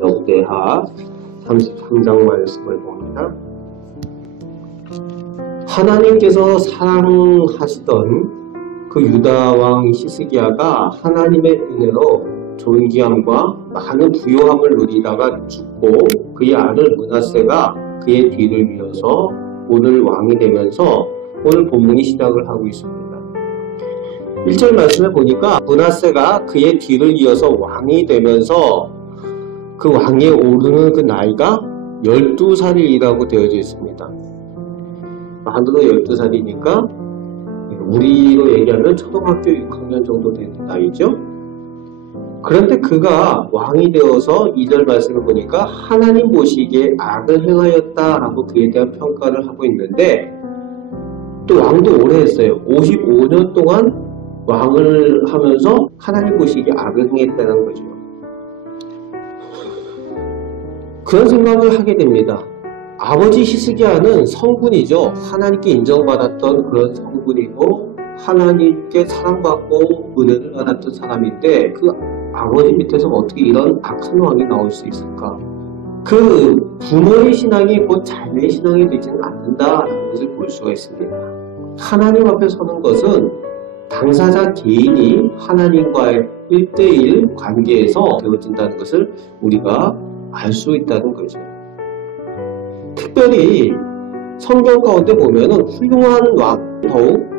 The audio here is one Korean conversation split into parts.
역대하 33장 말씀을 봅니다. 하나님께서 사랑하시던 그 유다왕 히스기야가 하나님의 은혜로 존귀함과 많은 부요함을 누리다가 죽고 그의 아들 므낫세가 그의 뒤를 이어서 오늘 왕이 되면서 오늘 본문이 시작을 하고 있습니다. 1절 말씀에 보니까 므낫세가 그의 뒤를 이어서 왕이 되면서 그 왕에 오르는 그 나이가 12살이라고 되어져 있습니다. 만으로 12살이니까 우리로 얘기하면 초등학교 6학년 정도 되는 나이죠. 그런데 그가 왕이 되어서 2절 말씀을 보니까 하나님 보시기에 악을 행하였다라고 그에 대한 평가를 하고 있는데 또 왕도 오래 했어요. 55년 동안 왕을 하면서 하나님 보시기에 악을 행했다는 거죠. 그런 생각을 하게 됩니다. 아버지 히스기야는 성군이죠. 하나님께 인정받았던 그런 성군이고 하나님께 사랑받고 은혜를 받았던 사람인데 그 아버지 밑에서 어떻게 이런 악한 왕이 나올 수 있을까? 그 부모의 신앙이 곧 자녀의 신앙이 되지는 않는다라는 것을 볼 수가 있습니다. 하나님 앞에 서는 것은 당사자 개인이 하나님과의 1대1 관계에서 되어진다는 것을 우리가 알 수 있다는 거죠. 특별히 성경 가운데 보면은 훌륭한 왕, 더욱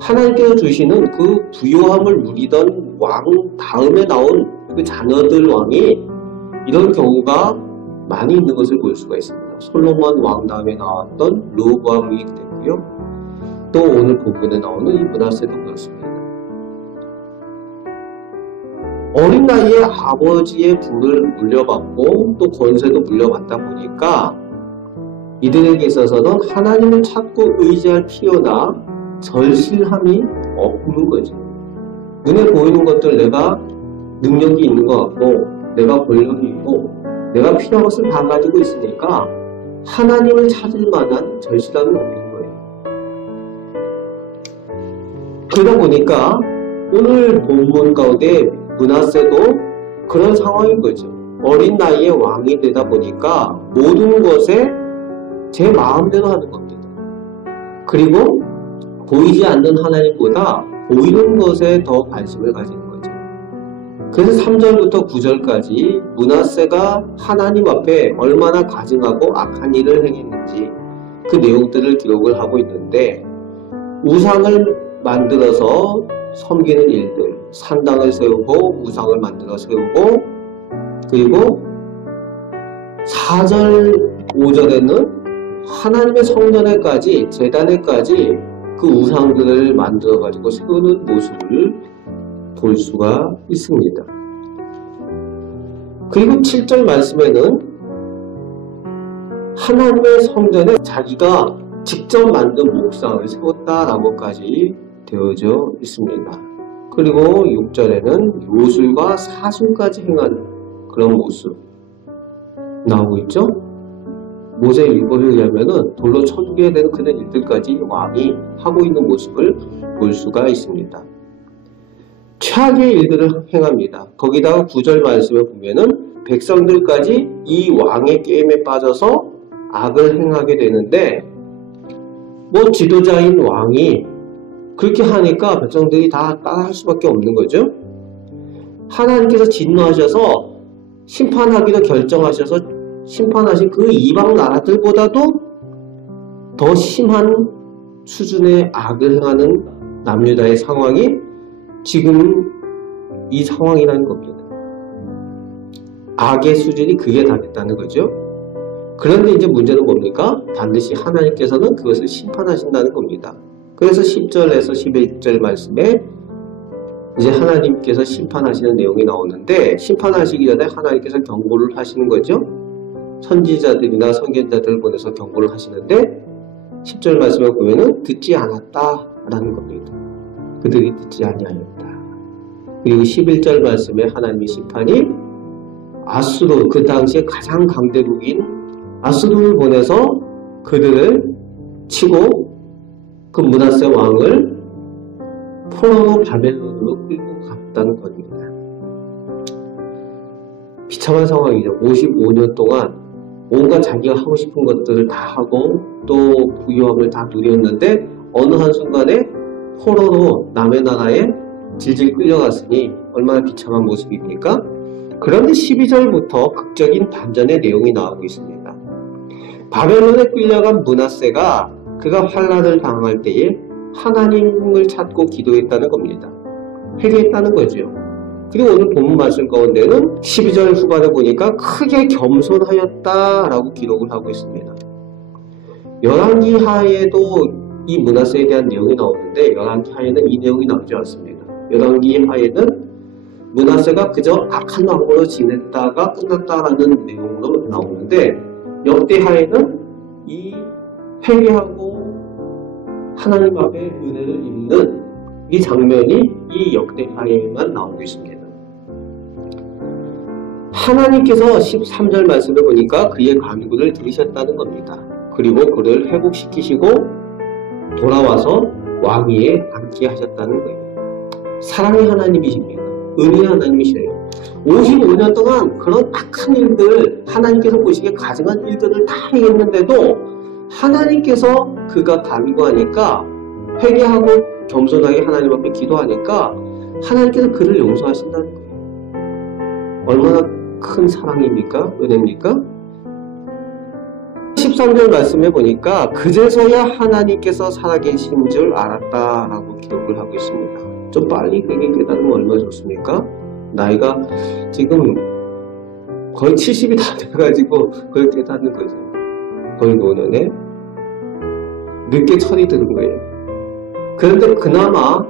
하나님께서 주시는 그 부요함을 누리던 왕 다음에 나온 그 자녀들 왕이 이런 경우가 많이 있는 것을 볼 수가 있습니다. 솔로몬 왕 다음에 나왔던 르호보암이 됐고요. 또 오늘 본문에 나오는 이 므낫세도 그렇습니다. 어린 나이에 아버지의 부를 물려받고 또 권세도 물려받다 보니까 이들에게 있어서는 하나님을 찾고 의지할 필요나 절실함이 없는 거죠. 눈에 보이는 것들 내가 능력이 있는 것 같고 내가 권력이 있고 내가 필요한 것을 다 가지고 있으니까 하나님을 찾을 만한 절실함이 없는 거예요. 그러다 보니까 오늘 본문 가운데 므낫세도 그런 상황인 거죠. 어린 나이에 왕이 되다 보니까 모든 것에 제 마음대로 하는 겁니다. 그리고 보이지 않는 하나님보다 보이는 것에 더 관심을 가지는 거죠. 그래서 3절부터 9절까지 므낫세가 하나님 앞에 얼마나 가증하고 악한 일을 행했는지 그 내용들을 기록을 하고 있는데 우상을 만들어서 섬기는 일들, 산당을 세우고 우상을 만들어 세우고 그리고 4절, 5절에는 하나님의 성전에까지 제단에까지 그 우상들을 만들어 가지고 세우는 모습을 볼 수가 있습니다. 그리고 7절 말씀에는 하나님의 성전에 자기가 직접 만든 목상을 세웠다라고까지 되어져 있습니다. 그리고 6절에는 요술과 사술까지 행한 그런 모습 나오고 있죠. 모세 율법에 의하면은 돌로 쳐 죽여야 되는 그런 일들까지 왕이 하고 있는 모습을 볼 수가 있습니다. 최악의 일들을 행합니다. 거기다가 9절 말씀에 보면은 백성들까지 이 왕의 게임에 빠져서 악을 행하게 되는데 뭐 지도자인 왕이 그렇게 하니까 백성들이 다 따라할 수밖에 없는 거죠. 하나님께서 진노하셔서 심판하기로 결정하셔서 심판하신 그 이방 나라들보다도 더 심한 수준의 악을 행하는 남유다의 상황이 지금 이 상황이라는 겁니다. 악의 수준이 그게 다 됐다는 거죠. 그런데 이제 문제는 뭡니까? 반드시 하나님께서는 그것을 심판하신다는 겁니다. 그래서 10절에서 11절 말씀에 이제 하나님께서 심판하시는 내용이 나오는데 심판하시기 전에 하나님께서 경고를 하시는 거죠. 선지자들이나 선견자들을 보내서 경고를 하시는데 10절 말씀에 보면은 듣지 않았다라는 겁니다. 그들이 듣지 아니하였다. 그리고 11절 말씀에 하나님의 심판이 아수르, 그 당시에 가장 강대국인 아수르를 보내서 그들을 치고 그 므낫세 왕을 포로로 바벨론으로 끌고 갔다는 겁니다. 비참한 상황이죠. 55년 동안 온갖 자기가 하고 싶은 것들을 다 하고 또 부유함을 다 누렸는데 어느 한순간에 포로로 남의 나라에 질질 끌려갔으니 얼마나 비참한 모습입니까? 그런데 12절부터 극적인 반전의 내용이 나오고 있습니다. 바벨론에 끌려간 므낫세가 그가 환난을 당할 때에 하나님을 찾고 기도했다는 겁니다. 회개했다는 거죠. 그리고 오늘 본문 말씀 가운데는 12절 후반에 보니까 크게 겸손하였다라고 기록을 하고 있습니다. 열왕기하에도 이 므낫세에 대한 내용이 나오는데 열왕기하에는 이 내용이 나오지 않습니다. 열왕기하에는 므낫세가 그저 악한 왕으로 지냈다가 끝났다라는 내용으로 나오는데 역대하에는 이 회개하고 하나님 앞에 은혜를 입는 이 장면이 이 역대하에만 나오고 있습니다. 하나님께서 13절 말씀을 보니까 그의 간구를 들으셨다는 겁니다. 그리고 그를 회복시키시고 돌아와서 왕위에 앉게 하셨다는 거예요. 사랑의 하나님이십니다. 은혜의 하나님이시래요. 55년 동안 그런 악한 일들, 하나님께서 보시기에 가증한 일들을 다 행했는데도 하나님께서 그가 간구하니까 회개하고 겸손하게 하나님 앞에 기도하니까 하나님께서 그를 용서하신다는 거예요. 얼마나 큰 사랑입니까? 은혜입니까? 13절 말씀해 보니까 그제서야 하나님께서 살아계신 줄 알았다라고 기록을 하고 있습니다. 좀 빨리 그게 깨달으면 얼마나 좋습니까? 나이가 지금 거의 70이 다 돼가지고 그걸 깨닫는 거죠. 거의 노년에 늦게 철이 드는 거예요. 그런데 그나마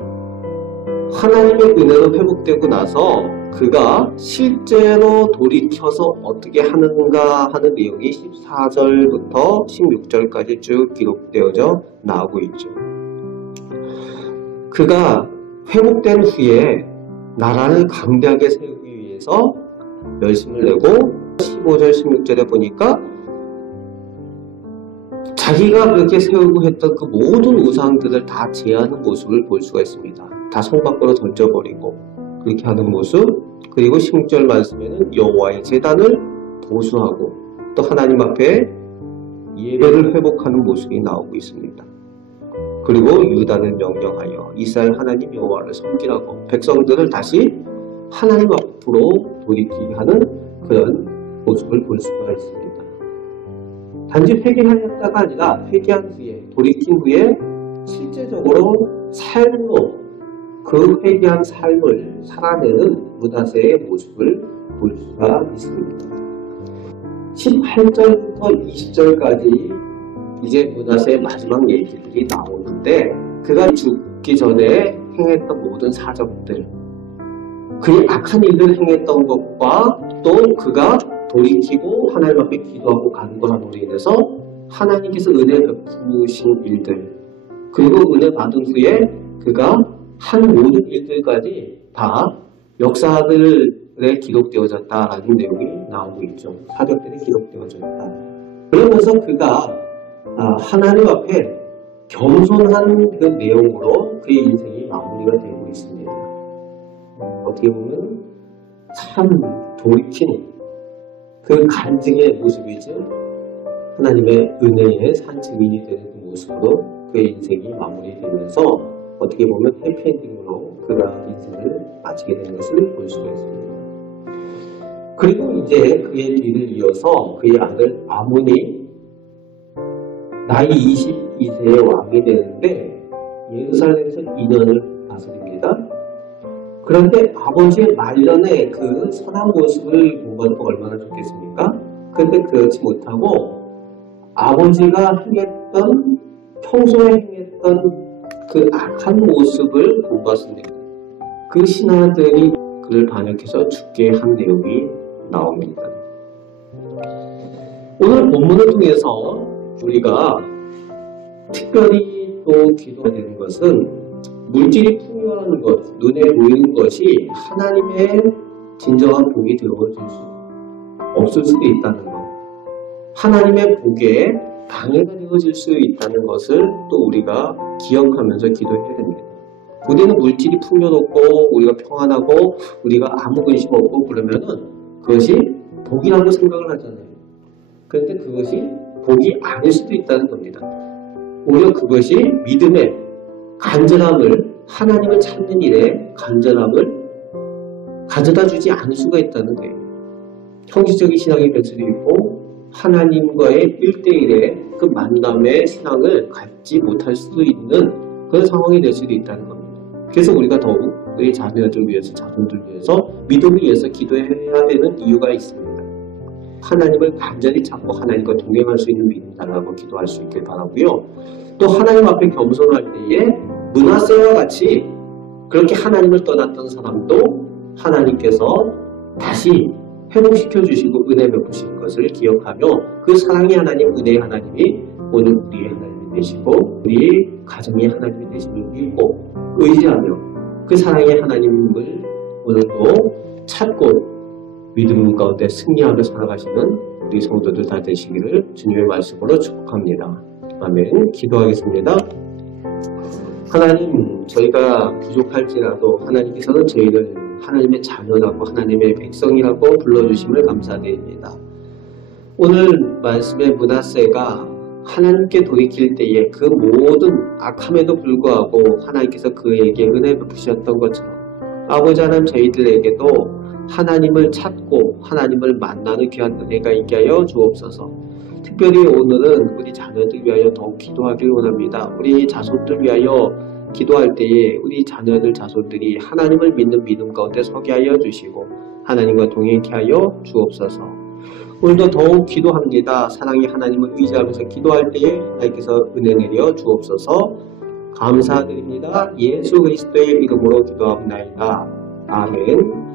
하나님의 은혜로 회복되고 나서 그가 실제로 돌이켜서 어떻게 하는가 하는 내용이 14절부터 16절까지 쭉 기록되어져 나오고 있죠. 그가 회복된 후에 나라를 강대하게 세우기 위해서 열심을 내고 15절 16절에 보니까 자기가 그렇게 세우고 했던 그 모든 우상들을 다 제하는 모습을 볼 수가 있습니다. 다 성 밖으로 던져버리고 그렇게 하는 모습, 그리고 16절 말씀에는 여호와의 제단을 보수하고 또 하나님 앞에 예배를 회복하는 모습이 나오고 있습니다. 그리고 유다는 명령하여 이스라엘 하나님 여호와를 섬기라고 백성들을 다시 하나님 앞으로 돌이키게 하는 그런 모습을 볼 수가 있습니다. 단지 회개하였다가 아니라 회개한 후에, 돌이킨 후에 실제적으로 삶으로 그 회개한 삶을 살아내는 므낫세의 모습을 볼 수가 있습니다. 18절부터 20절까지 이제 므낫세의 마지막 얘기들이 나오는데 그가 죽기 전에 행했던 모든 사적들, 그의 악한 일을 행했던 것과 또 그가 돌이키고 하나님 앞에 기도하고 간구함으로 인해서 하나님께서 은혜 베푸신 일들, 그리고 은혜 받은 후에 그가 한 모든 일들까지 다 역사들에 기록되어졌다라는 내용이 나오고 있죠. 사적들이 기록되어졌다. 그러면서 그가 하나님 앞에 겸손한 그 내용으로 그의 인생이 마무리가 되고 있습니다. 어떻게 보면 참 돌이킨 그 간증의 모습이죠. 하나님의 은혜의 산 증인이 되는 그 모습으로 그의 인생이 마무리되면서 어떻게 보면 해피엔딩으로 그가 인생을 마치게 되는 것을 볼 수가 있습니다. 그리고 이제 그의 뒤를 이어서 그의 아들 아몬이 나이 22세의 왕이 되는데 예루살렘에서 2년을 다스립니다. 그런데 아버지의 말년에 그 선한 모습을 본받는 거 얼마나 좋겠습니까? 그런데 그렇지 못하고 아버지가 행했던, 평소에 행했던 그 악한 모습을 본받습니다. 그 신하들이 그를 반역해서 죽게 한 내용이 나옵니다. 오늘 본문을 통해서 우리가 특별히 또 기도해야 되는 것은 물질이 풍요한 것, 눈에 보이는 것이 하나님의 진정한 복이 되어줄 수 없을 수도 있다는 것, 하나님의 복에 방해가 되어질 수 있다는 것을 또 우리가 기억하면서 기도해야 됩니다. 우리는 물질이 풍요롭고 우리가 평안하고 우리가 아무 근심 없고 그러면은 그것이 복이라고 생각을 하잖아요. 그런데 그것이 복이 아닐 수도 있다는 겁니다. 오히려 그것이 믿음의 간절함을, 하나님을 찾는 일에 간절함을 가져다 주지 않을 수가 있다는 거예요. 형식적인 신앙이 될 수도 있고 하나님과의 1대1의 그 만남의 신앙을 갖지 못할 수도 있는 그런 상황이 될 수도 있다는 겁니다. 그래서 우리가 더욱 우리 자녀들 위해서, 자손들 위해서 믿음을 위해서 기도해야 되는 이유가 있습니다. 하나님을 간절히 찾고 하나님과 동행할 수 있는 믿음 달라고 기도할 수 있길 바라고요. 또 하나님 앞에 겸손할 때에 므낫세와 같이 그렇게 하나님을 떠났던 사람도 하나님께서 다시 회복시켜 주시고 은혜 베푸신 것을 기억하며 그 사랑의 하나님, 은혜의 하나님이 오늘 우리의 하나님이 되시고 우리 가정의 하나님이 되심을 믿고 의지하며 그 사랑의 하나님을 오늘도 찾고 믿음 가운데 승리하며 살아가시는 우리 성도들 다 되시기를 주님의 말씀으로 축복합니다. 아멘. 기도하겠습니다. 하나님, 저희가 부족할지라도 하나님께서는 저희를 하나님의 자녀라고 하나님의 백성이라고 불러주심을 감사드립니다. 오늘 말씀의 므낫세가 하나님께 돌이킬 때에 그 모든 악함에도 불구하고 하나님께서 그에게 은혜 베푸셨던 것처럼 아버지 하나님 저희들에게도 하나님을 찾고 하나님을 만나는 귀한 은혜가 있게 하여 주옵소서. 특별히 오늘은 우리 자녀들 위하여 더욱 기도하길 원합니다. 우리 자손들 위하여 기도할 때에 우리 자녀들 자손들이 하나님을 믿는 믿음 가운데 서게 하여 주시고 하나님과 동행케 하여 주옵소서. 오늘도 더욱 기도합니다. 사랑의 하나님을 의지하면서 기도할 때에 하나님께서 은혜 내려 주옵소서. 감사드립니다. 예수 그리스도의 이름으로 기도합니다. 아멘.